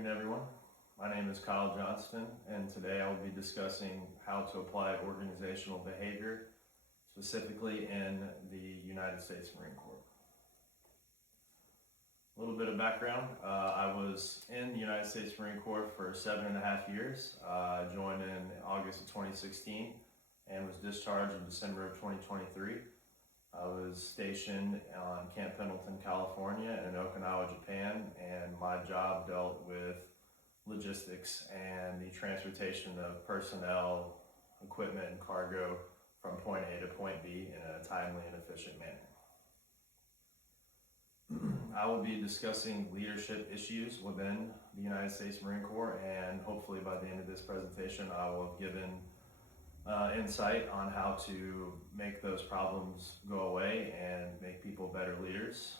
afternoon, everyone. My name is Kyle Johnston, and today I will be discussing how to apply organizational behavior, specifically in the United States Marine Corps. A little bit of background. I was in the United States Marine Corps for 7.5 years. I joined in August of 2016 and was discharged in December of 2023. I was stationed on Camp Pendleton, California, and in Okinawa, Japan, and my job dealt with logistics and the transportation of personnel, equipment, and cargo from point A to point B in a timely and efficient manner. I will be discussing leadership issues within the United States Marine Corps, and hopefully by the end of this presentation I will have given insight on how to make those problems go away and make people better leaders.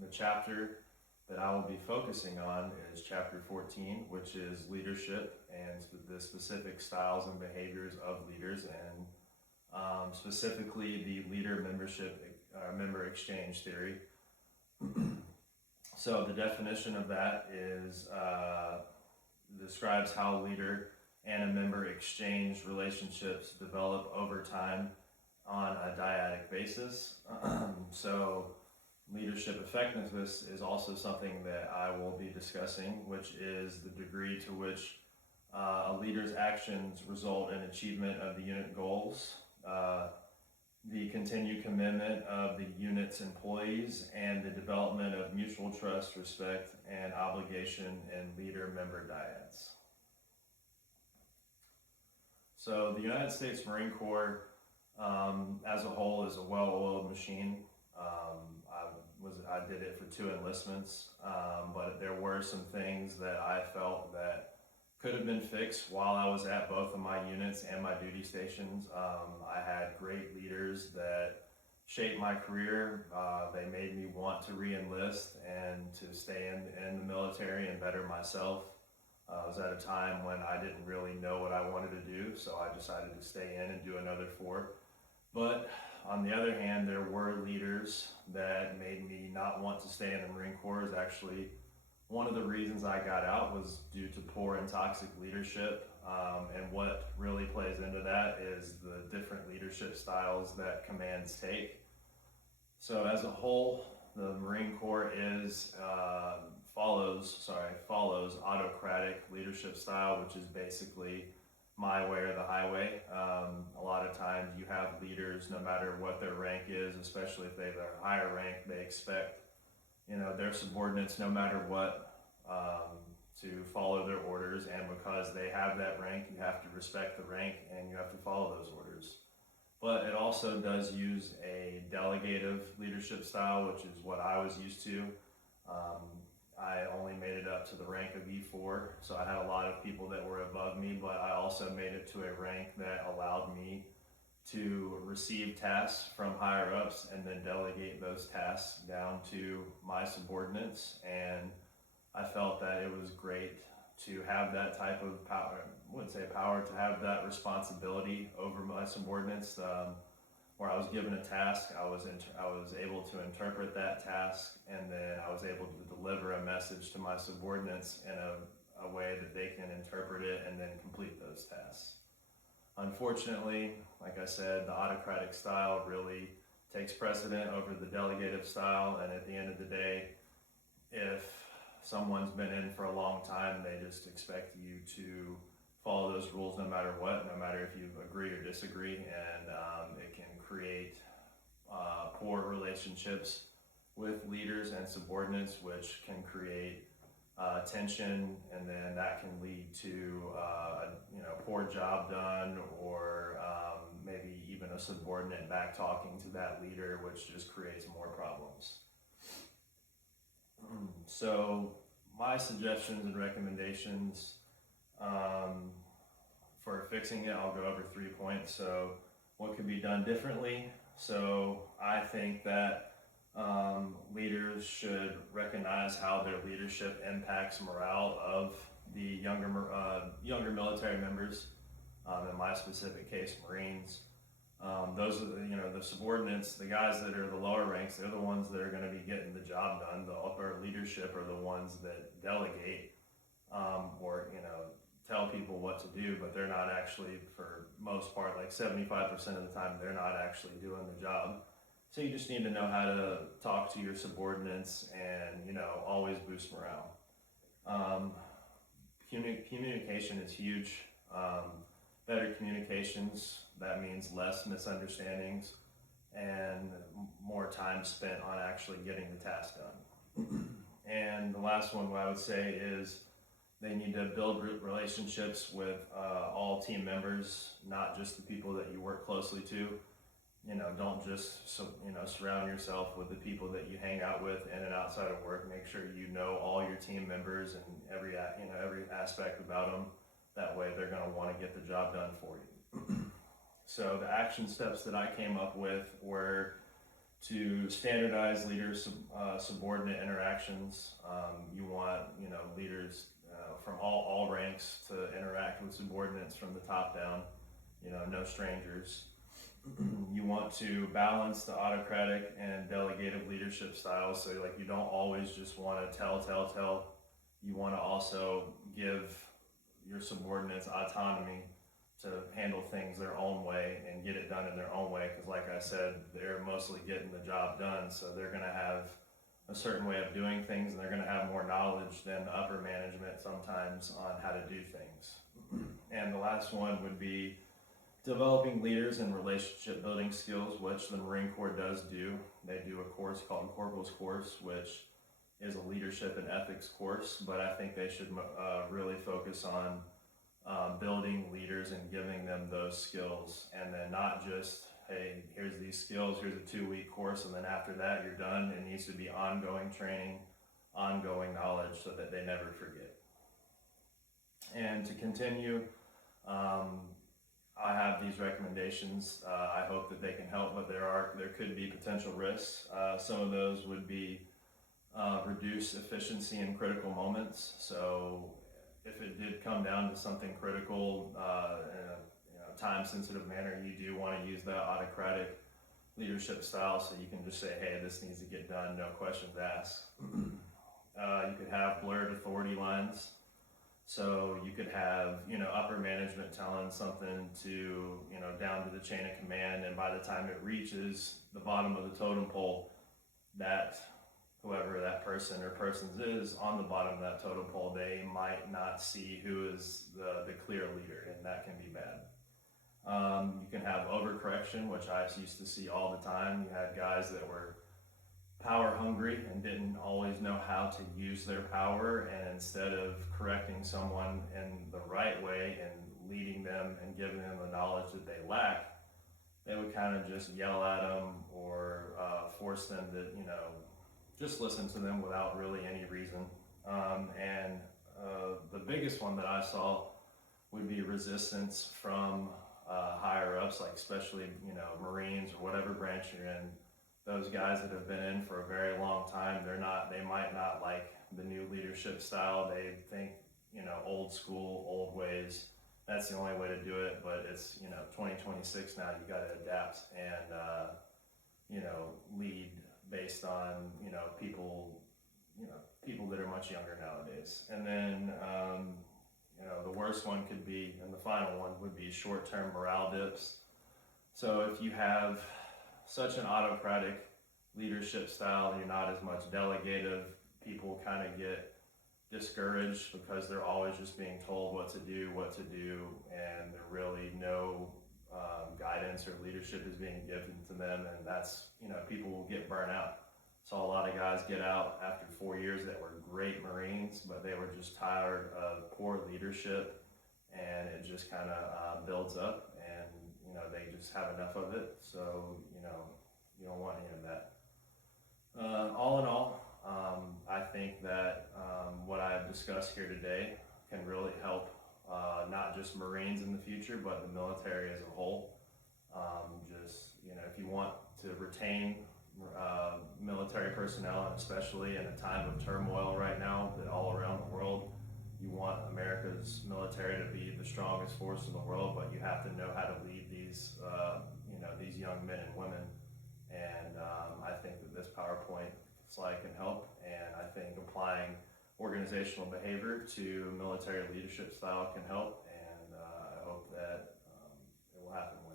The chapter that I will be focusing on is chapter 14, which is leadership and the specific styles and behaviors of leaders, and specifically the leader member exchange theory. So the definition of that is describes how a leader and a member exchange relationships develop over time on a dyadic basis. So leadership effectiveness is also something that I will be discussing, which is the degree to which a leader's actions result in achievement of the unit goals, the continued commitment of the unit's employees, and the development of mutual trust, respect, and obligation in leader-member dyads. So the United States Marine Corps as a whole is a well-oiled machine. I did it for 2 enlistments, but there were some things that I felt that could have been fixed while I was at both of my units and my duty stations. I had great leaders that shaped my career. They made me want to re-enlist and to stay in the military and better myself. I was at a time when I didn't really know what I wanted to do, so I decided to stay in and do another 4. But on the other hand, there were leaders that made me not want to stay in the Marine Corps. Is actually one of the reasons I got out was due to poor and toxic leadership. And what really plays into that is the different leadership styles that commands take. So as a whole, the Marine Corps follows autocratic leadership style, which is basically my way or the highway. A lot of times you have leaders, no matter what their rank is, especially if they have a higher rank, they expect their subordinates, no matter what, to follow their orders, and because they have that rank, you have to respect the rank and you have to follow those orders. But it also does use a delegative leadership style, which is what I was used to. I only made it up to the rank of E4, so I had a lot of people that were above me, but I also made it to a rank that allowed me to receive tasks from higher ups and then delegate those tasks down to my subordinates. And I felt that it was great to have that type of power, I wouldn't say power, to have that responsibility over my subordinates. Where I was given a task, I was able to interpret that task, and then I was able to deliver a message to my subordinates in a way that they can interpret it and then complete those tasks. Unfortunately, like I said, the autocratic style really takes precedent over the delegative style, and at the end of the day, if someone's been in for a long time, they just expect you to follow those rules no matter what, no matter if you agree or disagree, and it can create poor relationships with leaders and subordinates, which can create tension, and then that can lead to poor job done, or maybe even a subordinate back talking to that leader, which just creates more problems. So my suggestions and recommendations for fixing it, I'll go over 3 points. So what could be done differently? So I think that leaders should recognize how their leadership impacts morale of the younger military members. In my specific case, Marines. Those are the subordinates, the guys that are the lower ranks. They're the ones that are going to be getting the job done. The upper leadership are the ones that delegate. or tell people what to do, but they're not actually, for most part, like 75% of the time, they're not actually doing the job. So you just need to know how to talk to your subordinates and always boost morale. Communication is huge. Better communications, that means less misunderstandings and more time spent on actually getting the task done. And the last one, what I would say, is they need to build relationships with all team members, not just the people that you work closely to. Don't just surround yourself with the people that you hang out with in and outside of work. Make sure you know all your team members and every aspect about them. That way they're going to want to get the job done for you. So the action steps that I came up with were to standardize leader-subordinate interactions. You want leaders from all ranks to interact with subordinates from the top down. No strangers. You want to balance the autocratic and delegative leadership styles. So you don't always just want to tell. You want to also give your subordinates autonomy to handle things their own way and get it done in their own way. Because like I said, they're mostly getting the job done. So they're going to have a certain way of doing things, and they're going to have more knowledge than the upper management sometimes on how to do things. And the last one would be developing leaders and relationship building skills, which the Marine Corps does do. They do a course called Corporal's Course, which is a leadership and ethics course, but I think they should really focus on building leaders and giving them those skills, and then not just, hey, here's these skills, here's a 2-week course, and then after that you're done. It needs to be ongoing training, ongoing knowledge, so that they never forget. And to continue, I have these recommendations. I hope that they can help, but there could be potential risks. Some of those would be reduce efficiency in critical moments. So if it did come down to something critical in a time-sensitive manner, you do want to use that autocratic leadership style, so you can just say, hey, this needs to get done, no questions asked. You could have blurred authority lines. So you could have, upper management telling something to, down to the chain of command, and by the time it reaches the bottom of the totem pole, that whoever that person or persons is on the bottom of that totem pole, they might not see who is the clear leader, and that can be bad. You can have overcorrection, which I used to see all the time. You had guys that were power hungry and didn't always know how to use their power, and instead of correcting someone in the right way and leading them and giving them the knowledge that they lack, they would kind of just yell at them or force them to, just listen to them without really any reason. And the biggest one that I saw would be resistance from higher ups, like especially, Marines or whatever branch you're in. Those guys that have been in for a very long time, they might not like the new leadership style. They think, old school, old ways, that's the only way to do it. But it's, 2026 now, you got to adapt and, lead based on, people that are much younger nowadays. And then, the worst one could be, and the final one would be short-term morale dips. So if you have such an autocratic leadership style, you're not as much delegative, people kind of get discouraged because they're always just being told what to do, and there really no guidance or leadership is being given to them, and that's, people will get burnt out. Saw a lot of guys get out after 4 years that were great Marines, but they were just tired of poor leadership, and it just kind of builds up, and they just have enough of it. So you don't want any of that. All in all, I think that what I've discussed here today can really help not just Marines in the future, but the military as a whole. If you want to retain military personnel, and especially in a time of turmoil right now, that all around the world, you want America's military to be the strongest force in the world, but you have to know how to lead these young men and women. And I think that this PowerPoint slide can help, and I think applying organizational behavior to military leadership style can help, and I hope that it will happen.